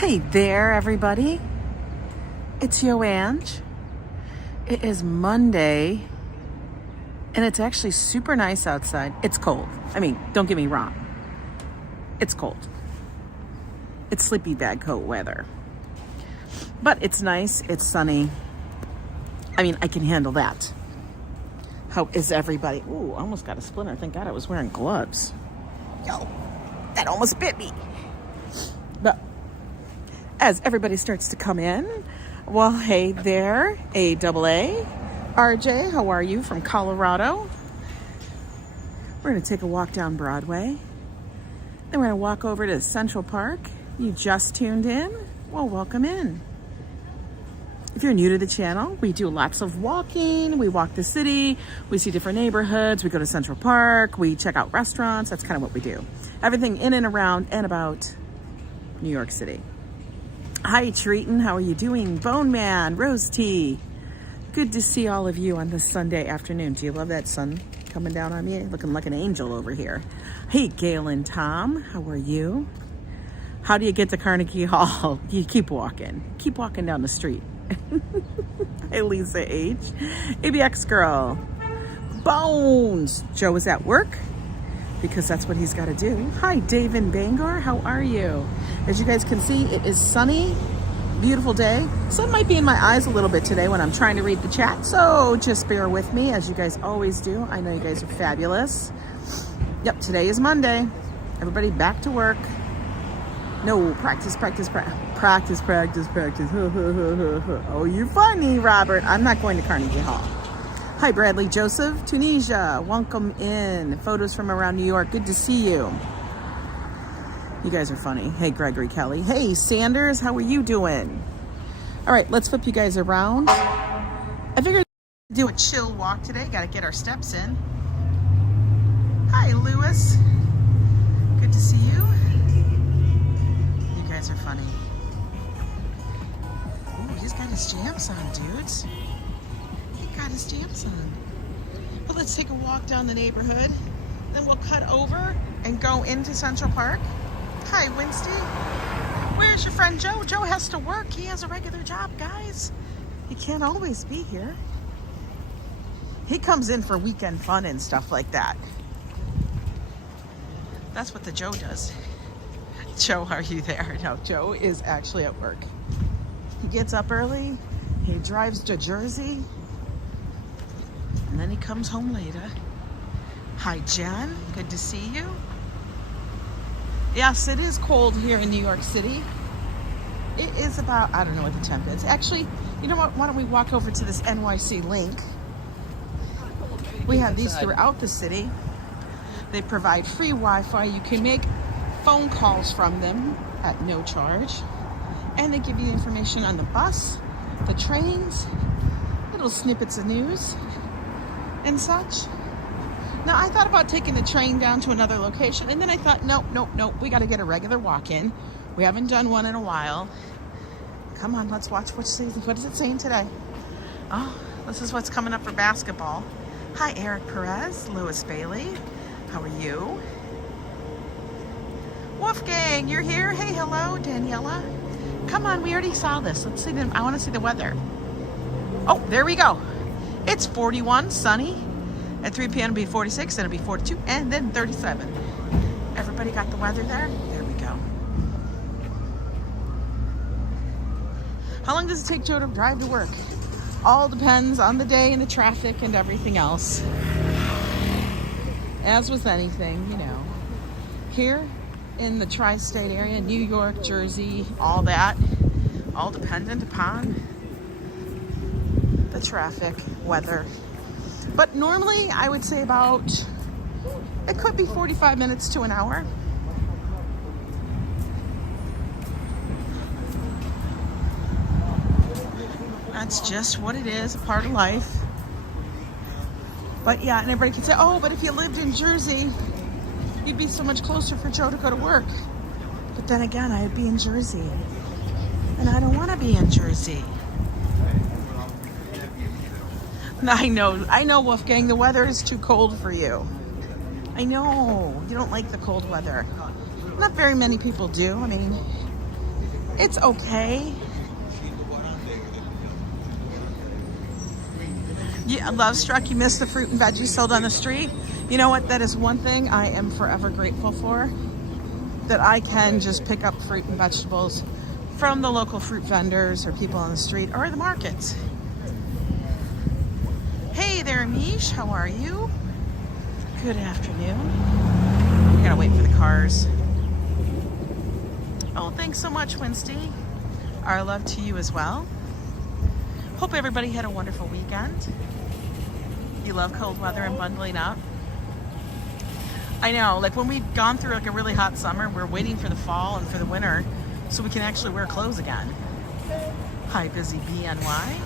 Hey there, everybody. It's YoAng. It is Monday, and it's actually super nice outside. It's cold. I mean, don't get me wrong. It's cold. It's sleepy bag coat weather. But it's nice. It's sunny. I mean, I can handle that. How is everybody? Ooh, I almost got a splinter. Thank God I was wearing gloves. Yo, that almost bit me. But as everybody starts to come in, well, hey there, AAA. RJ, how are you from Colorado? We're going to take a walk down Broadway. Then we're going to walk over to Central Park. You just tuned in? Well, welcome in. If you're new to the channel, we do lots of walking. We walk the city. We see different neighborhoods. We go to Central Park. We check out restaurants. That's kind of what we do. Everything in and around and about New York City. Hi, Treaton. How are you doing? Bone Man, Rose Tea. Good to see all of you on this Sunday afternoon. Do you love that sun coming down on me? Looking like an angel over here. Hey, Gail and Tom. How are you? How do you get to Carnegie Hall? You keep walking. Keep walking down the street. Hey, Lisa H. ABX Girl. Bones. Joe is at work because that's what he's got to do. Hi, Dave in Bangor. How are you? As you guys can see, it is sunny, beautiful day. Sun might be in my eyes a little bit today when I'm trying to read the chat, so just bear with me as you guys always do. I know you guys are fabulous. Yep, today is Monday. Everybody back to work. No, practice. Oh, you funny, Robert. I'm not going to Carnegie Hall. Hi, Bradley Joseph, Tunisia. Welcome in. Photos from around New York. Good to see you. You guys are funny. Hey, Gregory Kelly. Hey, Sanders. How are you doing? All right, let's flip you guys around. I figured we'd do a chill walk today. Got to get our steps in. Hi, Lewis. Good to see you. You guys are funny. Ooh, he's got his jams on, dudes. He got his jams on. But let's take a walk down the neighborhood. Then we'll cut over and go into Central Park. Hi, Winsty. Where's your friend Joe? Joe has to work. He has a regular job, guys. He can't always be here. He comes in for weekend fun and stuff like that. That's what the Joe does. Joe, are you there? No, Joe is actually at work. He gets up early. He drives to Jersey. And then he comes home later. Hi, Jen. Good to see you. Yes, it is cold here in New York City. It is about, I don't know what the temp is. Actually, you know what? Why don't we walk over to this NYC link? We have these throughout the city. They provide free Wi-Fi. You can make phone calls from them at no charge. And they give you information on the bus, the trains, little snippets of news and such. Now, I thought about taking the train down to another location, and then I thought, nope, we got to get a regular walk-in. We haven't done one in a while. Come on, let's watch what is it saying today? Oh, this is what's coming up for basketball. Hi, Eric Perez, Louis Bailey. How are you? Wolfgang, you're here? Hey, hello, Daniela. Come on, we already saw this. Let's see I want to see the weather. Oh, there we go. It's 41, sunny. At 3 p.m. it'll be 46, then it'll be 42, and then 37. Everybody got the weather there? There we go. How long does it take Joe to drive to work? All depends on the day and the traffic and everything else. As with anything, you know. Here in the tri-state area, New York, Jersey, all that, all dependent upon the traffic, weather. But normally, I would say about, it could be 45 minutes to an hour. That's just what it is, a part of life. But yeah, and everybody could say, oh, but if you lived in Jersey, you'd be so much closer for Joe to go to work. But then again, I'd be in Jersey. And I don't want to be in Jersey. I know, Wolfgang, the weather is too cold for you. I know, you don't like the cold weather. Not very many people do. I mean, It's okay. Yeah, love struck. You missed the fruit and veggies sold on the street. You know what? That is one thing I am forever grateful for. That I can just pick up fruit and vegetables from the local fruit vendors or people on the street or the markets. Hey there, Mish. How are you? Good afternoon. We gotta wait for the cars. Oh, thanks so much, Winsty. Our love to you as well. Hope everybody had a wonderful weekend. You love cold weather and bundling up. I know, like when we've gone through like a really hot summer, we're waiting for the fall and for the winter so we can actually wear clothes again. Hi, Busy BNY.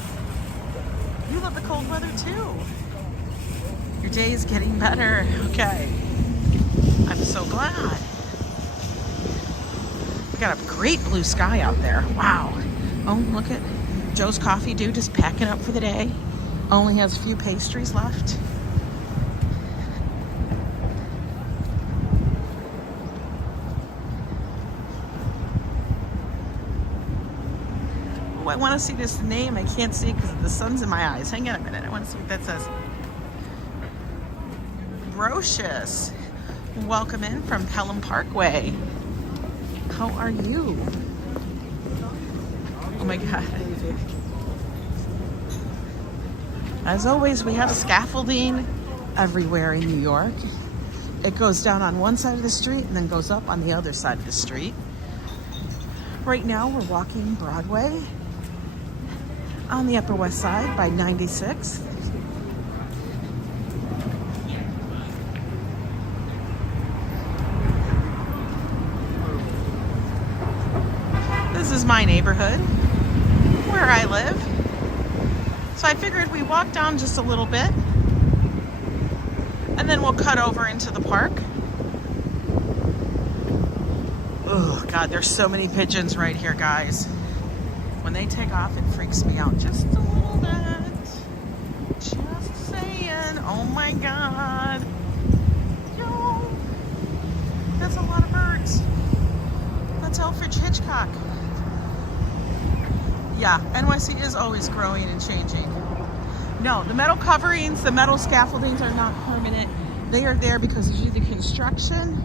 You love the cold weather too. Your day is getting better. Okay. I'm so glad. We got a great blue sky out there. Wow. Oh, look at Joe's Coffee Dude just packing up for the day. Only has a few pastries left. Oh, I want to see this name. I can't see it because the sun's in my eyes. Hang on a minute. I want to see what that says. Brocious. Welcome in from Pelham Parkway. How are you? Oh my God. As always, we have scaffolding everywhere in New York. It goes down on one side of the street and then goes up on the other side of the street. Right now, we're walking Broadway on the Upper West Side by 96th. This is my neighborhood, where I live. So I figured we walk down just a little bit and then we'll cut over into the park. Oh God, there's so many pigeons right here, guys. When they take off, it freaks me out just a little bit. Just saying. Oh my God. Yo, that's a lot of birds. That's Alfred Hitchcock. Yeah, NYC is always growing and changing. No, the metal coverings, the metal scaffoldings are not permanent. They are there because of either construction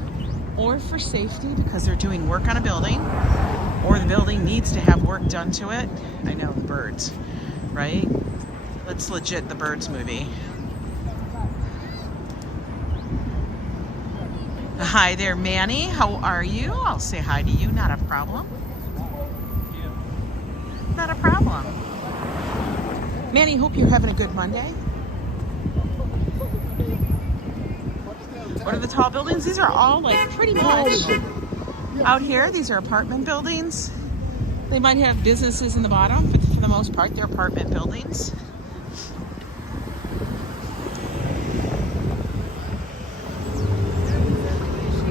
or for safety because they're doing work on a building or the building needs to have work done to it. I know, the birds, right? It's legit the Birds movie. Hi there, Manny. How are you? I'll say hi to you, not a problem. Not a problem. Manny, hope you're having a good Monday. What are the tall buildings? These are all like pretty much out here. These are apartment buildings. They might have businesses in the bottom, but for the most part, they're apartment buildings.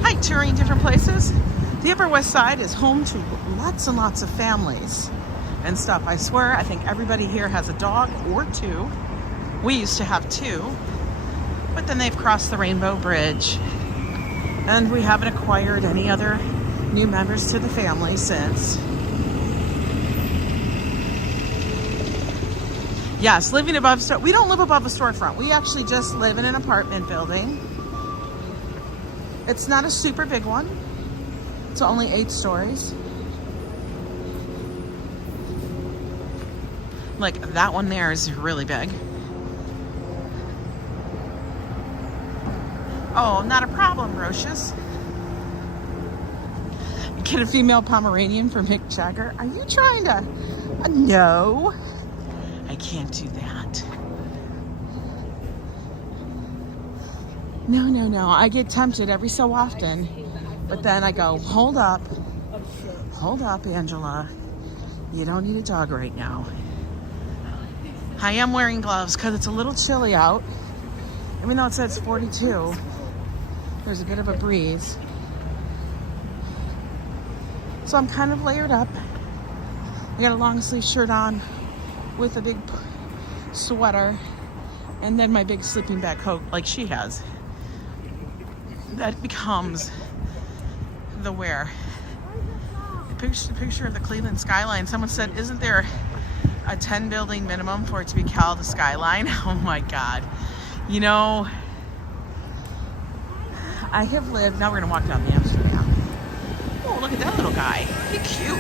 Hi, touring different places. The Upper West Side is home to lots and lots of families and stuff. I swear, I think everybody here has a dog or two. We used to have two, but then they've crossed the Rainbow Bridge and we haven't acquired any other new members to the family since. Yes, living above store. We don't live above a storefront. We actually just live in an apartment building. It's not a super big one. It's only 8 stories. Like that one there is really big. Oh, not a problem, Rocious. Get a female Pomeranian for Mick Jagger. Are you trying to? No, I can't do that. No. I get tempted every so often, but then I go, hold up, Angela. You don't need a dog right now. I am wearing gloves because it's a little chilly out. Even though it says 42, there's a bit of a breeze. So I'm kind of layered up. I got a long sleeve shirt on with a big sweater and then my big sleeping bag coat like she has. That becomes the wear. picture of the Cleveland skyline. Someone said, isn't there a 10 building minimum for it to be called a skyline? Oh my God. You know, I have lived, now we're gonna walk down the Amsterdam. Oh, look at that little guy. He's cute.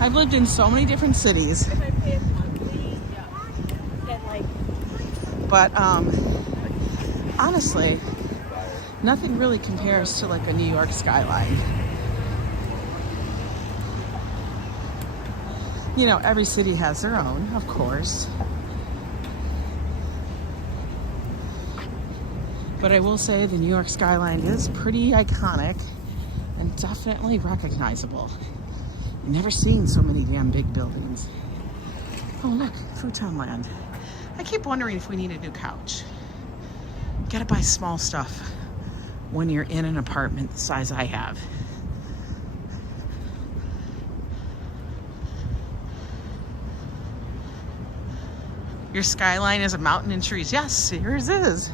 I've lived in so many different cities. But honestly, nothing really compares to like a New York skyline. You know, every city has their own, of course. But I will say the New York skyline is pretty iconic and definitely recognizable. I've never seen so many damn big buildings. Oh look, Futon Land. I keep wondering if we need a new couch. You gotta buy small stuff when you're in an apartment the size I have. Your skyline is a mountain and trees. Yes, yours is.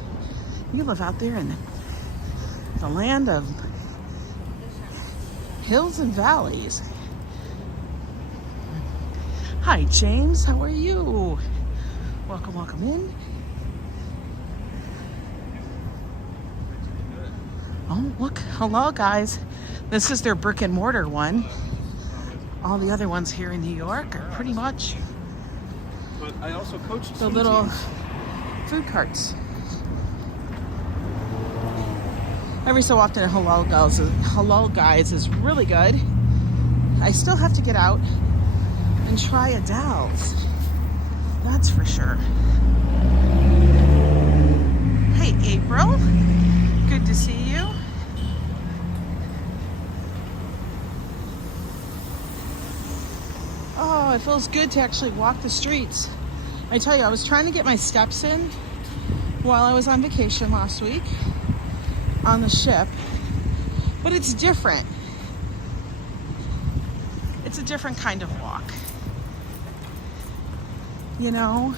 You live out there in the land of hills and valleys. Hi, James. How are you? Welcome, welcome in. Oh, look. Hello, guys. This is their brick and mortar one. All the other ones here in New York are pretty much but I also coached the little food carts. Every so often, Hello Guys is really good. I still have to get out and try Adele's. That's for sure. Hey, April. Good to see you. Oh, it feels good to actually walk the streets. I tell you, I was trying to get my steps in while I was on vacation last week on the ship, but it's different. It's a different kind of walk. You know?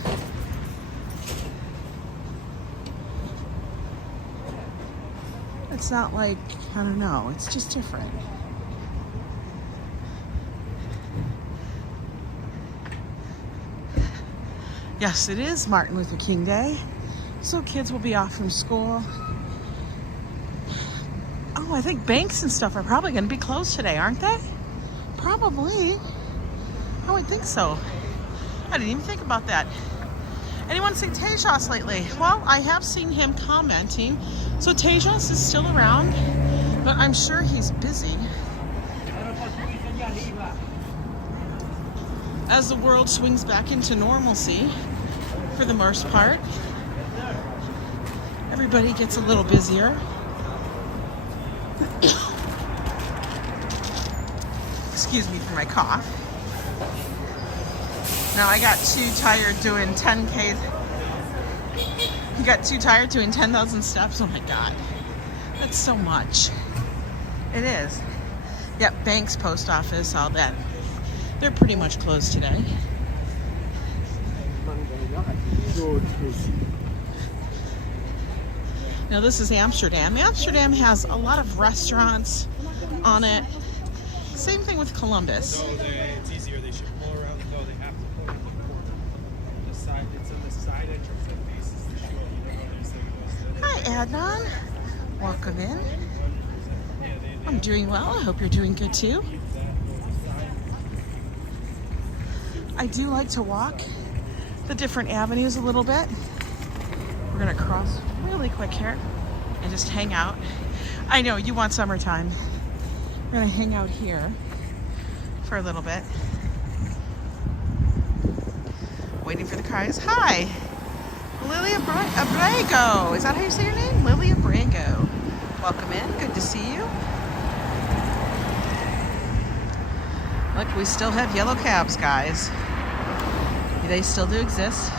It's not like, I don't know, it's just different. Yes, it is Martin Luther King Day, so kids will be off from school. Oh, I think banks and stuff are probably going to be closed today, aren't they? Probably. I would think so. I didn't even think about that. Anyone seen Tejas lately? Well, I have seen him commenting. So Tejas is still around, but I'm sure he's busy. As the world swings back into normalcy, for the most part, everybody gets a little busier. Excuse me for my cough. Now I got too tired doing 10K. You got too tired doing 10,000 steps? Oh my God. That's so much. It is. Yep, banks, post office, all that. They're pretty much closed today. Now this is Amsterdam. Amsterdam has a lot of restaurants on it. Same thing with Columbus. So it's easier. They should pull around. No, they have to pull around the corner. The side. It's on the side entrance that faces the shore. Hi, Adnan. Welcome in. I'm doing well. I hope you're doing good too. I do like to walk the different avenues a little bit. We're gonna cross really quick here and just hang out. I know you want summertime. We're gonna hang out here for a little bit. Waiting for the cars. Hi, Lily Abrego. Is that how you say your name? Lily Abrego. Welcome in, good to see you. Look, we still have yellow cabs, guys. They still do exist.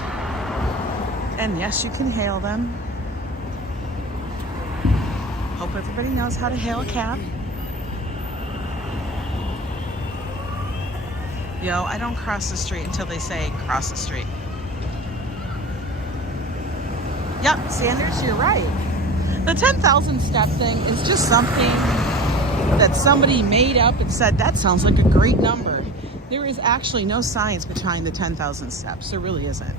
And yes, you can hail them. Hope everybody knows how to hail a cab. Yo, I don't cross the street until they say cross the street. Yep, Sanders, you're right. The 10,000 step thing is just something that somebody made up and said, that sounds like a great number. There is actually no science behind the 10,000 steps. There really isn't.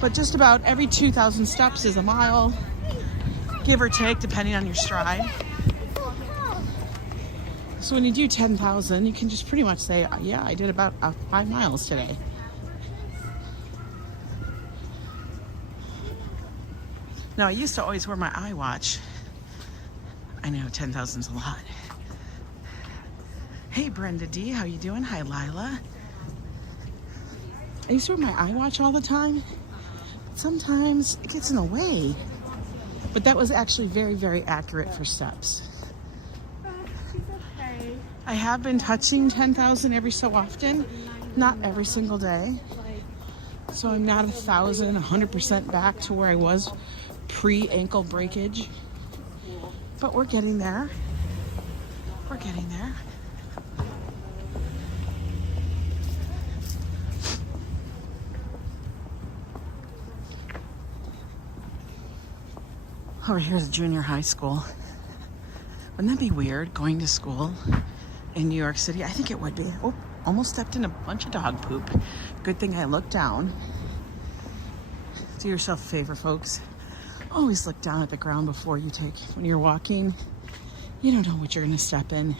But just about every 2,000 steps is a mile, give or take, depending on your stride. So when you do 10,000, you can just pretty much say, yeah, I did about 5 miles today. Now, I used to always wear my iWatch. I know 10,000's a lot. Hey, Brenda D, how you doing? Hi, Lila. I used to wear my iWatch all the time. Sometimes it gets in the way. But that was actually very, very accurate for steps. She's okay. I have been touching 10,000 every so often, not every single day. So I'm not 100% back to where I was pre-ankle breakage. But we're getting there. We're getting there. Over here's a junior high school. Wouldn't that be weird, going to school in New York City? I think it would be. Oh, almost stepped in a bunch of dog poop. Good thing I looked down. Do yourself a favor, folks. Always look down at the ground before you take, when you're walking. You don't know what you're gonna step in.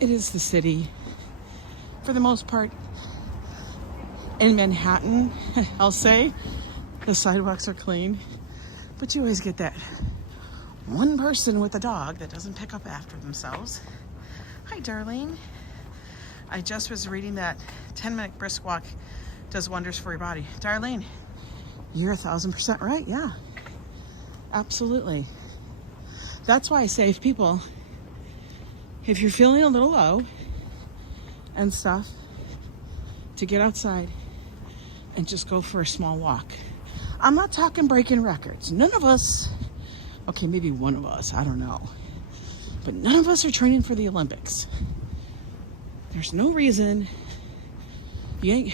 It is the city. For the most part, in Manhattan, I'll say, the sidewalks are clean. But you always get that one person with a dog that doesn't pick up after themselves. Hi, Darlene. I just was reading that 10-minute brisk walk does wonders for your body. Darlene, you're 1,000% right. Yeah, absolutely. That's why I say, if you're feeling a little low and stuff, to get outside and just go for a small walk. I'm not talking breaking records. None of us, okay, maybe one of us, I don't know. But none of us are training for the Olympics. There's no reason. You're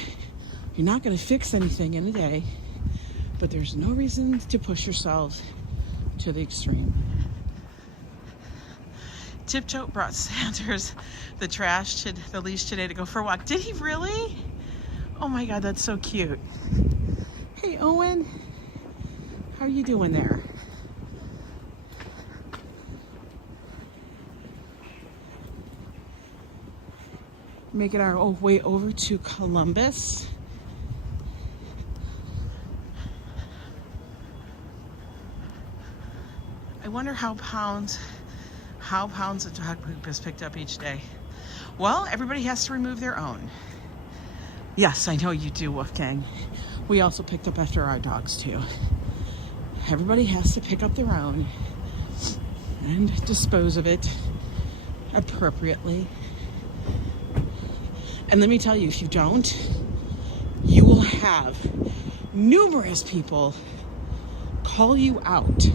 not gonna fix anything in a day, but there's no reason to push yourselves to the extreme. Tiptoe brought Sanders the leash today to go for a walk. Did he really? Oh my God, that's so cute. Hey, Owen, how are you doing there? Making our way over to Columbus. I wonder how pounds of dog poop is picked up each day. Well, everybody has to remove their own. Yes, I know you do, Wolfgang. We also picked up after our dogs too. Everybody has to pick up their own and dispose of it appropriately. And let me tell you, if you don't, you will have numerous people call you out,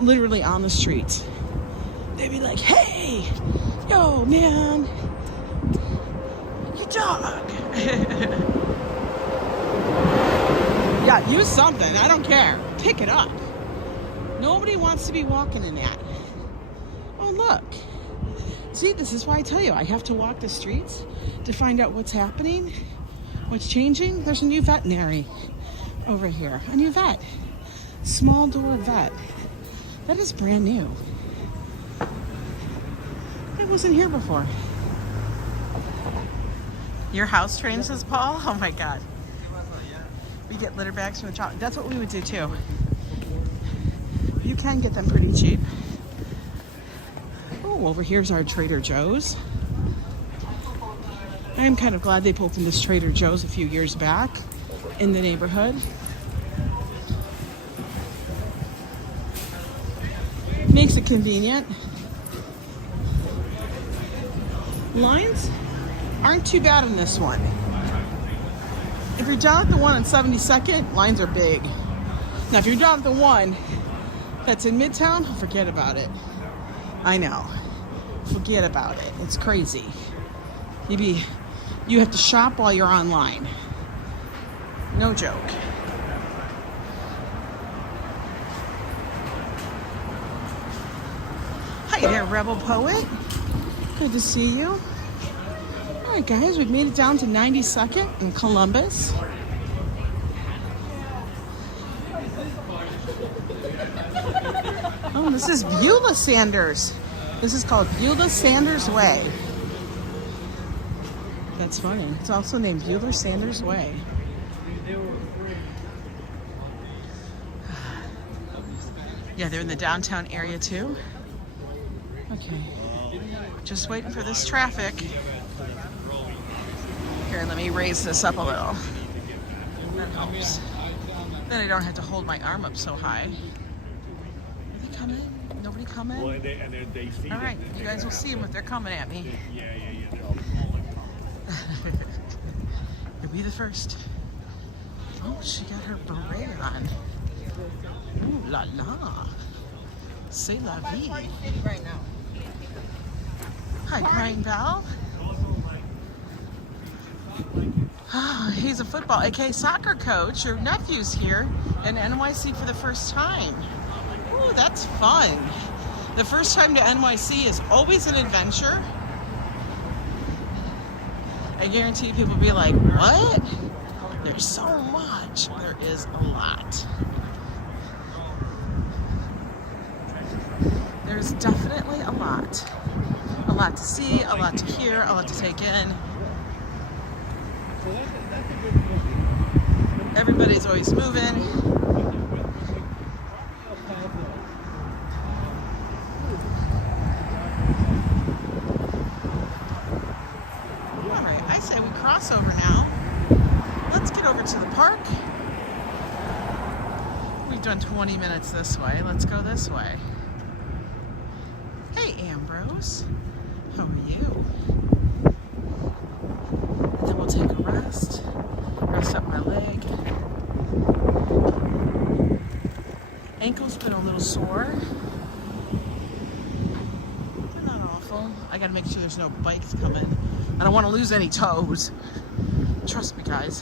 literally on the streets. They'd be like, hey, yo, man, your dog. Yeah, use something. I don't care. Pick it up. Nobody wants to be walking in that. Oh, look. See, this is why I tell you, I have to walk the streets to find out what's happening, what's changing. There's a new veterinary over here. A new vet. Small door vet. That is brand new. I wasn't here before. Your house trains, says Paul? Oh my God. We get litter bags from the shop. That's what we would do too. You can get them pretty cheap. Oh, over here's our Trader Joe's. I am kind of glad they opened this Trader Joe's a few years back in the neighborhood. Makes it convenient. Lines aren't too bad in this one. If you're down at the one on 72nd, lines are big. Now, if you're down at the one that's in Midtown, forget about it. I know. Forget about it. It's crazy. You have to shop while you're online. No joke. Hi there, Rebel Poet. Good to see you. All right, guys, we've made it down to 92nd in Columbus. Oh, this is Beulah Sanders. This is called Beulah Sanders Way. That's funny. It's also named Beulah Sanders Way. Yeah, they're in the downtown area too. Okay. Just waiting for this traffic. Here, let me raise this up a little. That helps. Then I don't have to hold my arm up so high. Are they coming? Nobody coming? Well, they see all right, you guys will see them if they're coming at me. Yeah. You'll be the first. Oh, she got her beret on. Ooh la la. C'est la vie. Right now. Hi, Crying Val. Oh, he's a football, aka soccer coach. Your nephew's here in NYC for the first time. Ooh, that's fun. The first time to NYC is always an adventure. I guarantee people will be like, what? There's so much. There is a lot. There's definitely a lot. A lot to see, a lot to hear, a lot to take in. Everybody's always moving. All right, I say we cross over now. Let's get over to the park. We've done 20 minutes this way. Let's go this way. Hey, Ambrose. How are you? And then we'll take a rest. Rest up my leg. Ankle's been a little sore. But not awful. I gotta make sure there's no bikes coming. I don't want to lose any toes. Trust me, guys.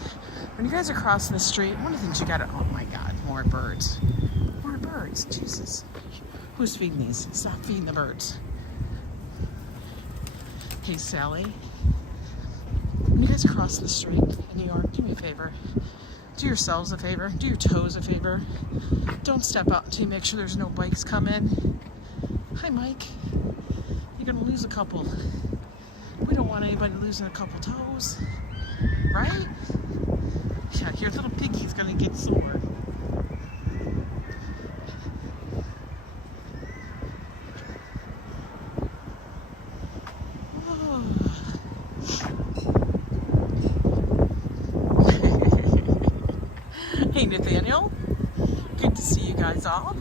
When you guys are crossing the street, one of the things you gotta... Oh my God, more birds. More birds, Jesus. Who's feeding these? Stop feeding the birds. Hey, Sally. When you guys are crossing the street in New York, do me a favor. Do yourselves a favor. Do your toes a favor. Don't step out until you make sure there's no bikes coming. Hi, Mike. You're gonna lose a couple. We don't want anybody losing a couple toes. Right? Yeah, your little piggy's gonna get sore. Hey, Nathaniel. Good to see you guys all.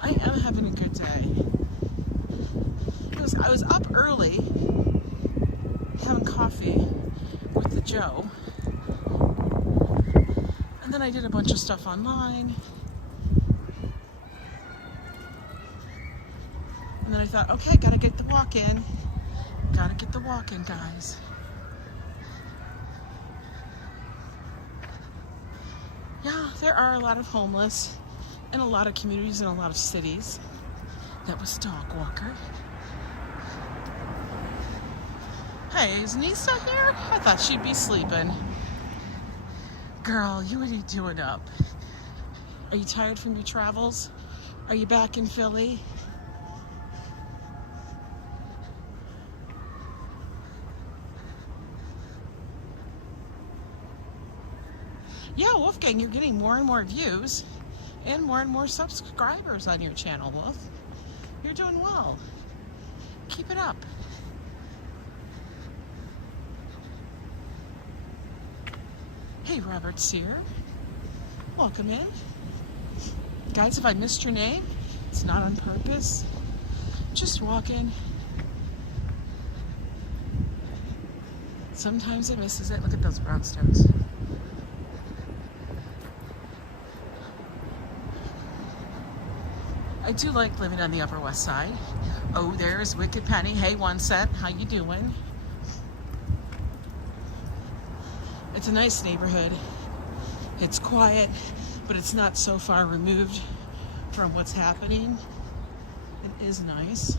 I am having a good day. I was up early having coffee with the Joe. And then I did a bunch of stuff online. And then I thought, okay, gotta get the walk in. Gotta get the walk in, guys. Yeah, there are a lot of homeless in a lot of communities in a lot of cities. That was Dog Walker. Hey, is Nisa here? I thought she'd be sleeping. Girl, what are you doing up? Are you tired from your travels? Are you back in Philly? Yeah, Wolfgang, you're getting more and more views and more subscribers on your channel, Wolf. You're doing well. Keep it up. Hey, Robert Sear. Welcome in. Guys, if I missed your name, it's not on purpose. Just walking. Sometimes it misses it. Look at those brownstones. I do like living on the Upper West Side. Oh, there's Wicked Penny. Hey, One Set, how you doing? It's a nice neighborhood. It's quiet, but it's not so far removed from what's happening. It is nice.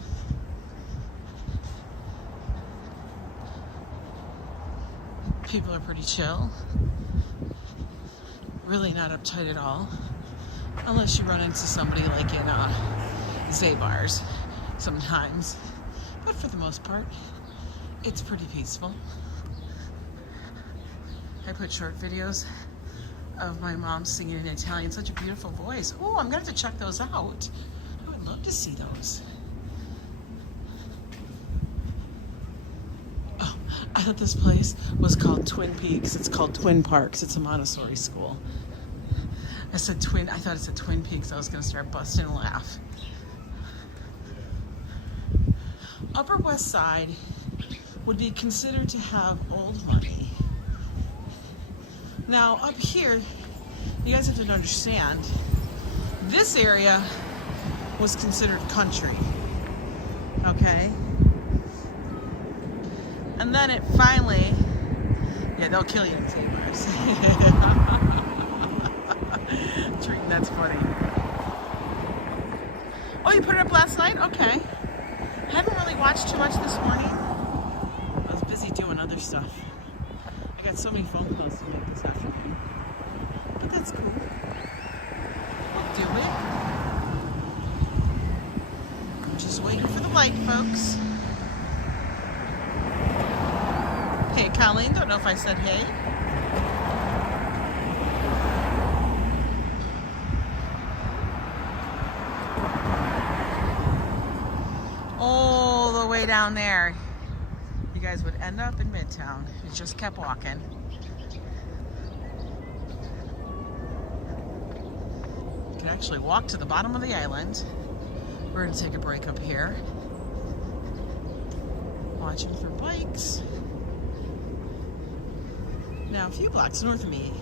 People are pretty chill. Really not uptight at all. Unless you run into somebody like in Zabar's sometimes. But for the most part, it's pretty peaceful. I put short videos of my mom singing in Italian. Such a beautiful voice. Oh, I'm gonna have to check those out. I would love to see those. Oh, I thought this place was called Twin Peaks. It's called Twin Parks. It's a Montessori school. I said twin, I thought it said Twin Peaks. I was gonna start busting a laugh. Upper West Side would be considered to have old money. Now up here, you guys have to understand, this area was considered country, okay? And then it finally, yeah, they'll kill you in Zabar's. That's funny. Oh, you put it up last night? Okay. I haven't really watched too much this morning. I was busy doing other stuff. I got so many phone calls to make this afternoon. But that's cool. We'll do it. I'm just waiting for the light, folks. Hey, Colleen, don't know if I said hey. All the way down there, you guys would end up in Midtown. You just kept walking. You can actually walk to the bottom of the island. We're gonna take a break up here. Watching for bikes. Now, a few blocks north of me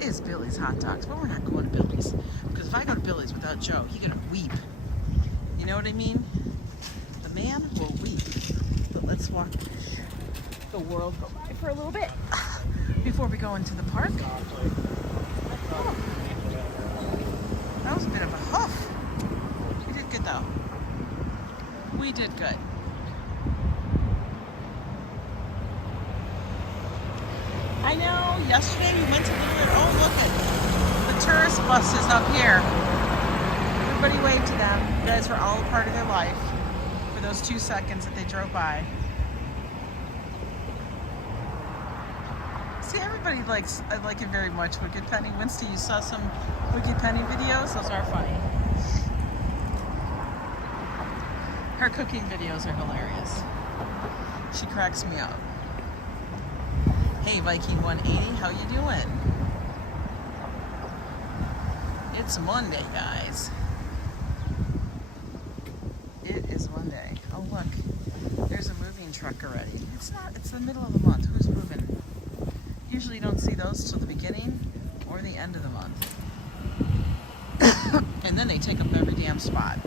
is Billy's Hot Dogs, but we're not going to Billy's. Because if I go to Billy's without Joe, he's gonna weep. You know what I mean? The man will weep. But let's watch the world go by for a little bit before we go into the park. Oh, that was a bit of a huff. We did good though. We did good. I know, yesterday we went to a little bit, oh look at the tourist buses up here. Everybody waved to them. You guys were all a part of their life for those 2 seconds that they drove by. See, everybody likes, I like it very much, Wicked Penny. Winston, you saw some Wicked Penny videos? Those are funny. Her cooking videos are hilarious. She cracks me up. Hey, Viking 180, how you doing? It's Monday, guys. It is Monday. Oh, look. There's a moving truck already. It's not, it's the middle of the month. Who's moving? Usually you don't see those till the beginning or the end of the month. And then they take up every damn spot.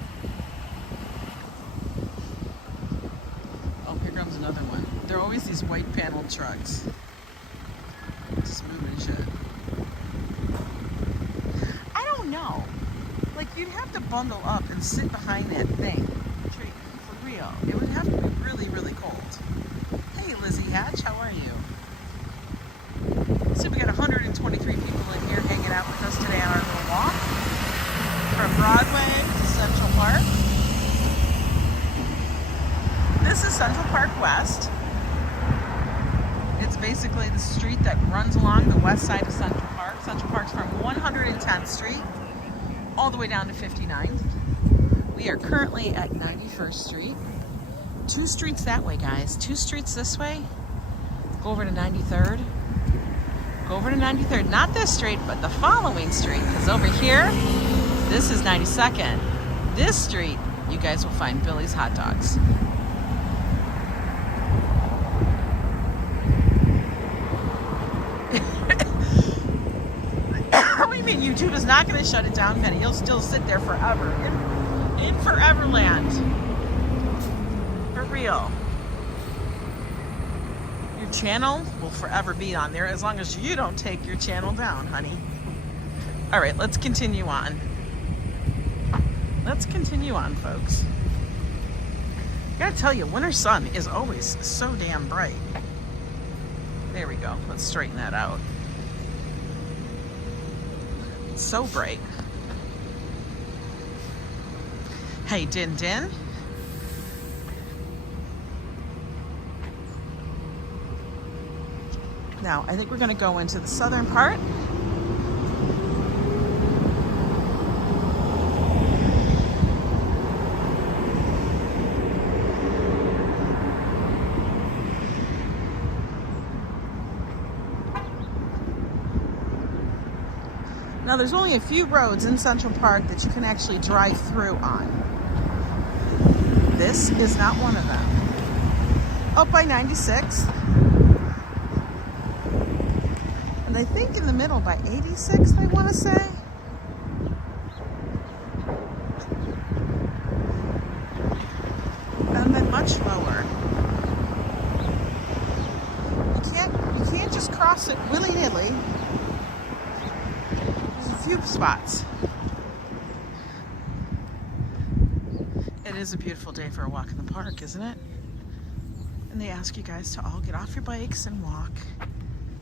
Oh, here comes another one. There are always these white paneled trucks. Just moving shit. I don't know. Like, you'd have to bundle up and sit behind that thing. For real. It would have to be really, really cold. Hey, Lizzie Hatch, how are you? So we got 123 people in here hanging out with us today on our little walk from Broadway to Central Park. This is Central Park West. It's basically the street that runs along the west side of Central Park. Central Park's from 110th Street all the way down to 59th. We are currently at 91st Street. 2 streets that way, guys. 2 streets this way. Go over to 93rd. Go over to 93rd. Not this street, but the following street. Because over here, this is 92nd. This street, you guys will find Billy's Hot Dogs. YouTube is not going to shut it down, Penny. You'll still sit there forever. In Foreverland. For real. Your channel will forever be on there as long as you don't take your channel down, honey. All right, let's continue on. Let's continue on, folks. I gotta tell you, winter sun is always so damn bright. There we go. Let's straighten that out. It's so bright. Hey, Din Din. Now, I think we're gonna go into the southern part. Now, there's only a few roads in Central Park that you can actually drive through on. This is not one of them. Up by 96. And I think in the middle by 86, I want to say. And then much lower. You can't just cross it willy-nilly. Few spots. It is a beautiful day for a walk in the park, isn't it? And they ask you guys to all get off your bikes and walk.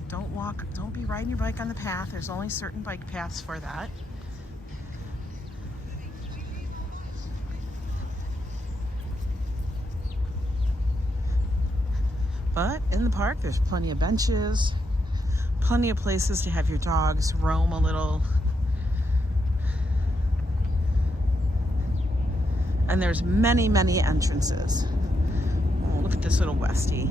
Don't be riding your bike on the path. There's only certain bike paths for that. But in the park, there's plenty of benches, plenty of places to have your dogs roam a little. And there's many, many entrances. Oh, look at this little Westie.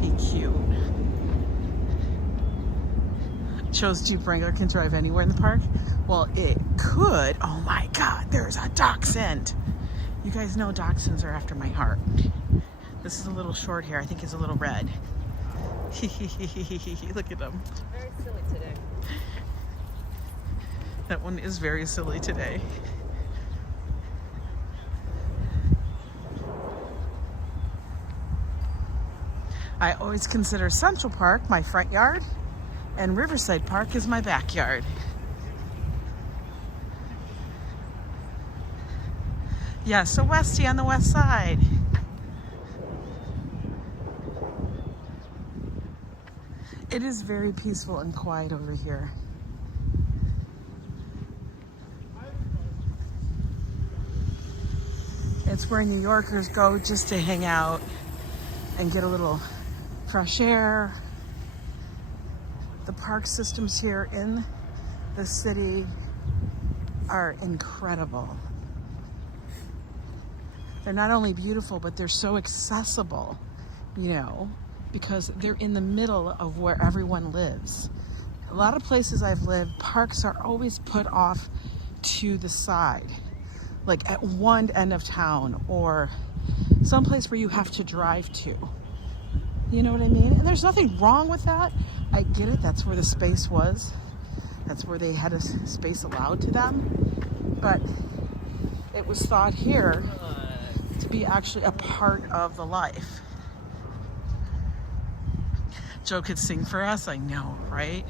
He cute. Joe's Jeep Wrangler can drive anywhere in the park. Well, it could. Oh my God, there's a dachshund. You guys know dachshunds are after my heart. This is a little short hair. I think he's a little red. Look at him. Very silly today. That one is very silly today. I always consider Central Park my front yard and Riverside Park is my backyard. Yeah, so Westie on the west side. It is very peaceful and quiet over here. It's where New Yorkers go just to hang out and get a little fresh air. The park systems here in the city are incredible. They're not only beautiful, but they're so accessible, you know, because they're in the middle of where everyone lives. A lot of places I've lived, parks are always put off to the side, like at one end of town or someplace where you have to drive to. You know what I mean? And there's nothing wrong with that. I get it. That's where the space was. That's where they had a space allowed to them. But it was thought here to be actually a part of the life. Joe could sing for us. I know, right?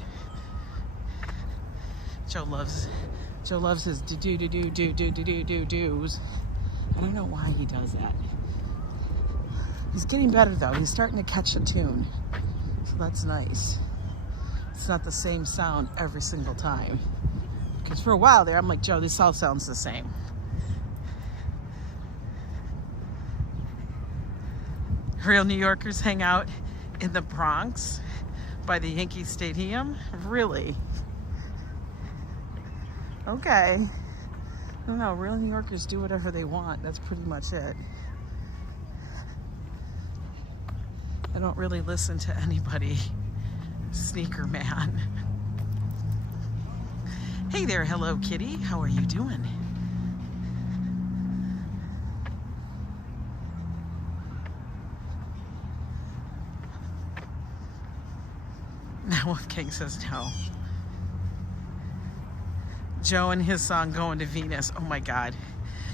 Joe loves his do's. I don't know why he does that. He's getting better though. He's starting to catch a tune. So that's nice. It's not the same sound every single time. Because for a while there, I'm like, Joe, this all sounds the same. Real New Yorkers hang out in the Bronx by the Yankee Stadium? Really? Okay. I don't know. Real New Yorkers do whatever they want. That's pretty much it. I don't really listen to anybody. Sneaker man. Hey there, hello kitty. How are you doing? Now Wolfgang says no. Joe and his song Going to Venus. Oh my God.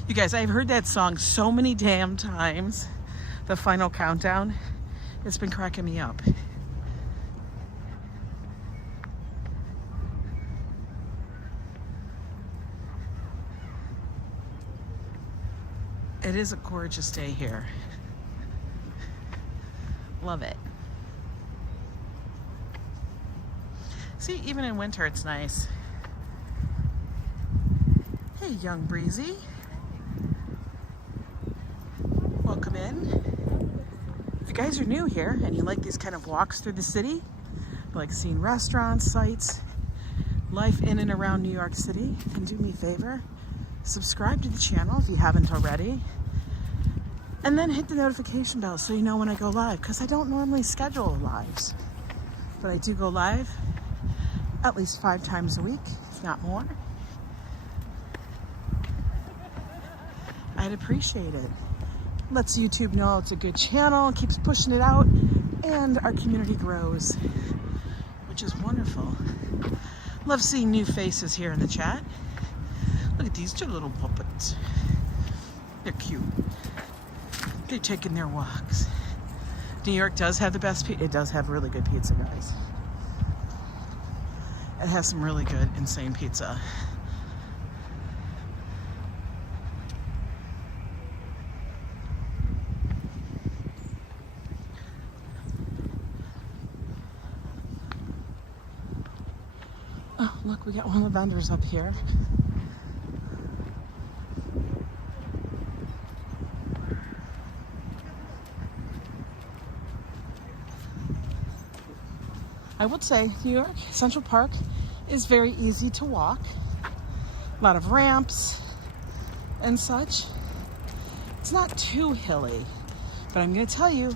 You guys, I've heard that song so many damn times. The Final Countdown. It's been cracking me up. It is a gorgeous day here. Love it. See, even in winter, it's nice. Hey, young breezy. Welcome in. If you guys are new here and you like these kind of walks through the city, like seeing restaurants, sites, life in and around New York City, then do me a favor. Subscribe to the channel if you haven't already. And then hit the notification bell so you know when I go live, because I don't normally schedule lives. But I do go live at least 5 times a week, if not more. I'd appreciate it. Lets YouTube know it's a good channel, keeps pushing it out, and our community grows, which is wonderful. Love seeing new faces here in the chat. Look at these 2 little puppets. They're cute. They're taking their walks. New York does have the best pizza. It does have really good pizza, guys. It has some really good, insane pizza. Oh, look, we got one of the vendors up here. I would say New York Central Park is very easy to walk. A lot of ramps and such. It's not too hilly, but I'm going to tell you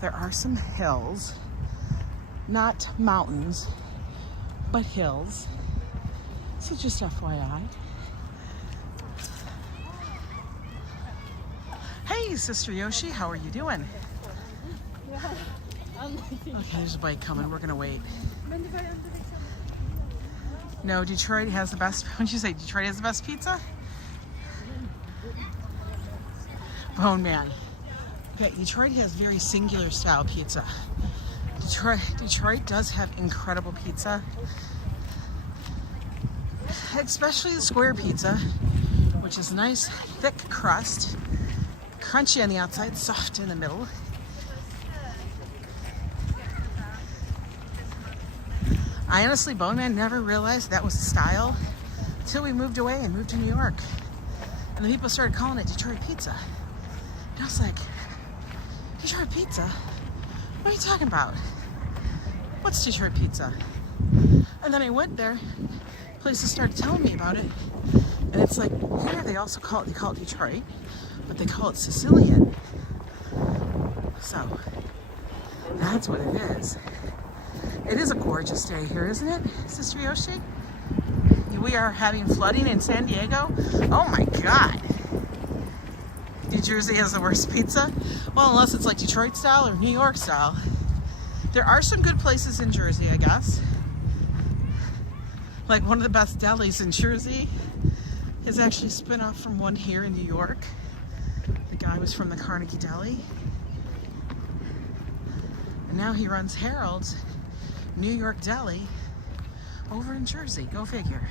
there are some hills, not mountains, but hills. So just FYI. Hey, Sister Yoshi, how are you doing? Okay, there's a bike coming. We're gonna wait. No, Detroit has the best. What'd you say? Detroit has the best pizza? Bone Man. Okay, Detroit has very singular style pizza. Detroit does have incredible pizza, especially the square pizza, which is nice, thick crust, crunchy on the outside, soft in the middle. I honestly, Bone Man, never realized that was a style until we moved away and moved to New York. And the people started calling it Detroit pizza. And I was like, Detroit pizza? What are you talking about? What's Detroit pizza? And then I went there, places started telling me about it. And it's like, here they also call it Detroit, but they call it Sicilian. So, that's what it is. It is a gorgeous day here, isn't it, Sister Yoshi? We are having flooding in San Diego. Oh my God. New Jersey has the worst pizza. Well, unless it's like Detroit style or New York style. There are some good places in Jersey, I guess. Like one of the best delis in Jersey is actually a spin-off from one here in New York. The guy was from the Carnegie Deli. And now he runs Harold's New York Deli over in Jersey. Go figure.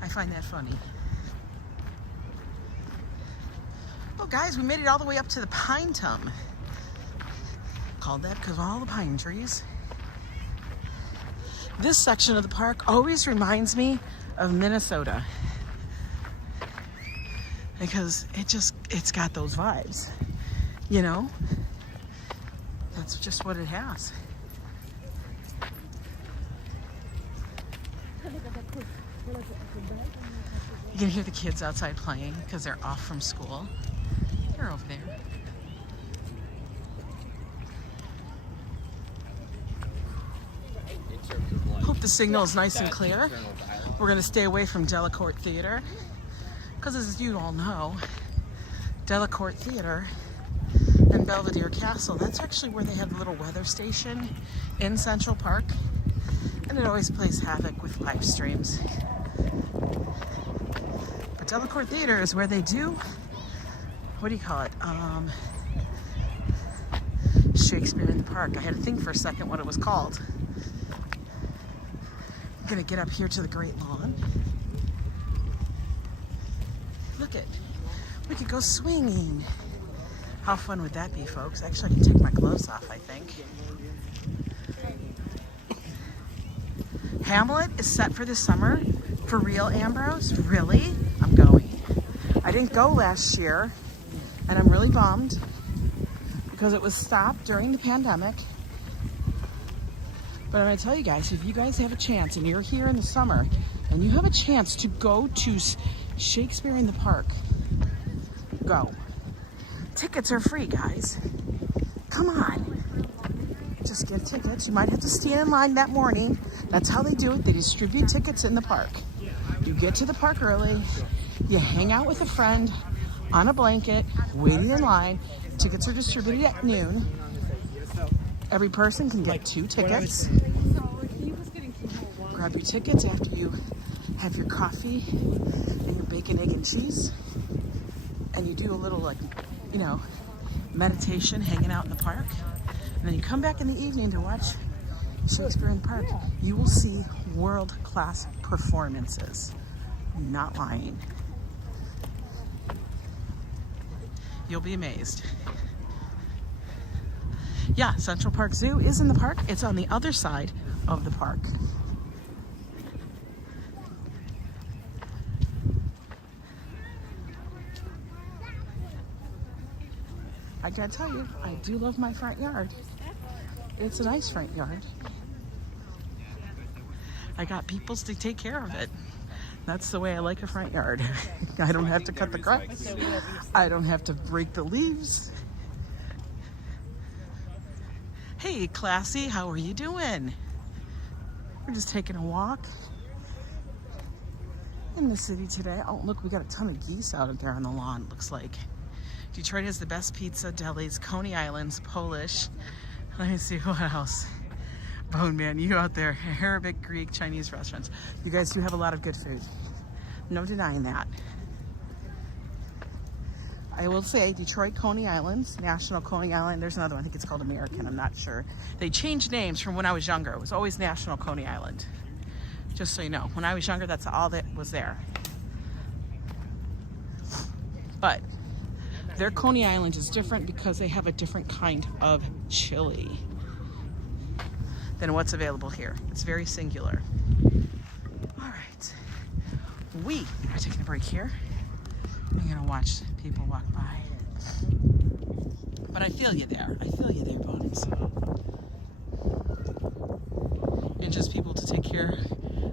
I find that funny. Oh guys, we made it all the way up to the Pine Tum. Called that because of all the pine trees. This section of the park always reminds me of Minnesota. Because it's got those vibes. You know? That's just what it has. You can hear the kids outside playing because they're off from school. They're over there. Hope the signal is nice and clear. We're going to stay away from Delacorte Theater because, as you all know, Delacorte Theater and Belvedere Castle, that's actually where they have the little weather station in Central Park. And it always plays havoc with live streams. But Delacorte Theater is where they do, what do you call it? Shakespeare in the Park. I had to think for a second what it was called. I'm gonna get up here to the Great Lawn. Look it, we could go swinging. How fun would that be, folks? Actually, I can take my gloves off, I think. Hamlet is set for this summer. For real, Ambrose? Really? I'm going. I didn't go last year, and I'm really bummed because it was stopped during the pandemic. But I'm gonna tell you guys, if you guys have a chance and you're here in the summer and you have a chance to go to Shakespeare in the Park, go. Tickets are free, guys. Come on. Just get tickets. You might have to stand in line that morning. That's how they do it. They distribute tickets in the park. You get to the park early. You hang out with a friend on a blanket, waiting in line. Tickets are distributed at noon. Every person can get 2 tickets. Grab your tickets after you have your coffee and your bacon, egg, and cheese. And you do a little, like, you know, meditation, hanging out in the park. And then you come back in the evening to watch Shakespeare in the Park. You will see world-class performances. I'm not lying. You'll be amazed. Yeah, Central Park Zoo is in the park. It's on the other side of the park. I gotta tell you, I do love my front yard. It's a nice front yard. I got peoples to take care of it. That's the way I like a front yard. I don't have to cut the grass. I don't have to break the leaves. Hey, Classy, how are you doing? We're just taking a walk in the city today. Oh, look, we got a ton of geese out there on the lawn, it looks like. Detroit has the best pizza, delis, Coney Islands, Polish. Let me see what else. Bone Man, you out there. Arabic, Greek, Chinese restaurants. You guys do have a lot of good food. No denying that. I will say Detroit, Coney Islands, National Coney Island. There's another one, I think it's called American, I'm not sure. They changed names from when I was younger. It was always National Coney Island. Just so you know, when I was younger, that's all that was there. But their Coney Island is different because they have a different kind of chili than what's available here. It's very singular. All right, we are taking a break here. I'm gonna watch people walk by. But I feel you there. I feel you there, Bones. And just people to take care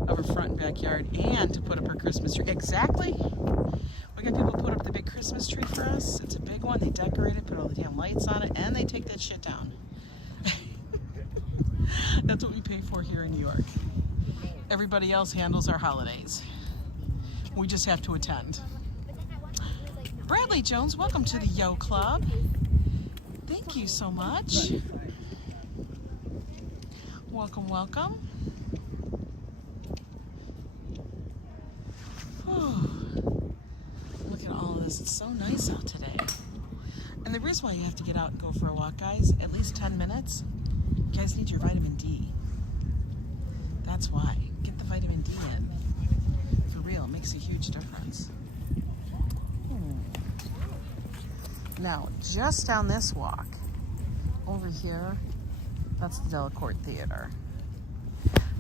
of her front and backyard and to put up her Christmas tree. Exactly. We got people put up the big Christmas tree for us. It's a big one. They decorate it, put all the damn lights on it, and they take that shit down. That's what we pay for here in New York. Everybody else handles our holidays. We just have to attend. Bradley Jones, welcome to the Yo Club. Thank you so much. Welcome, welcome. Oh, look at all of this. It's so nice out today. And the reason why you have to get out and go for a walk, guys, at least 10 minutes, you guys need your vitamin D. That's why. Get the vitamin D in. For real, it makes a huge difference. Now, just down this walk, over here, that's the Delacorte Theater.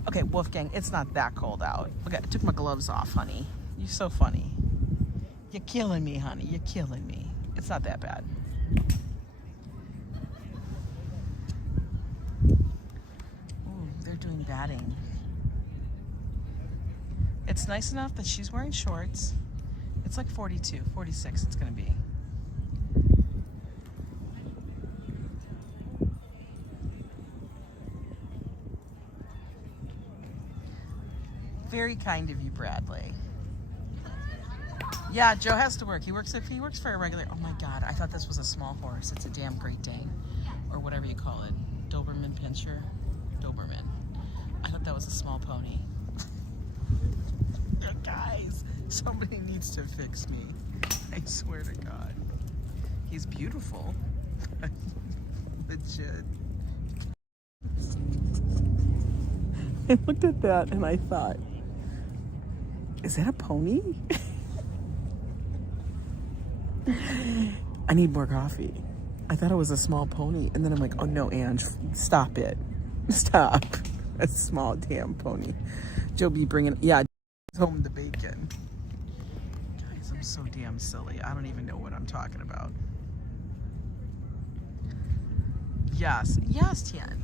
Okay, Wolfgang, it's not that cold out. Okay, I took my gloves off, honey. You're so funny. You're killing me, honey. You're killing me. It's not that bad. Ooh, they're doing batting. It's nice enough that she's wearing shorts. It's like 42, 46 it's gonna be. Very kind of you, Bradley. Yeah, Joe has to work. He works for a regular. Oh my God, I thought this was a small horse. It's a damn Great Dane, or whatever you call it. Doberman Pinscher, Doberman. I thought that was a small pony. Guys, Somebody needs to fix me. I swear to God. He's beautiful. Legit. I looked at that and I thought, is that a pony? I need more coffee. I thought it was a small pony. And then I'm like, oh no, Ange, stop it. Stop. A small damn pony. Joe be bringing, yeah, home the bacon. Guys, I'm so damn silly. I don't even know what I'm talking about. Yes, yes, Tian.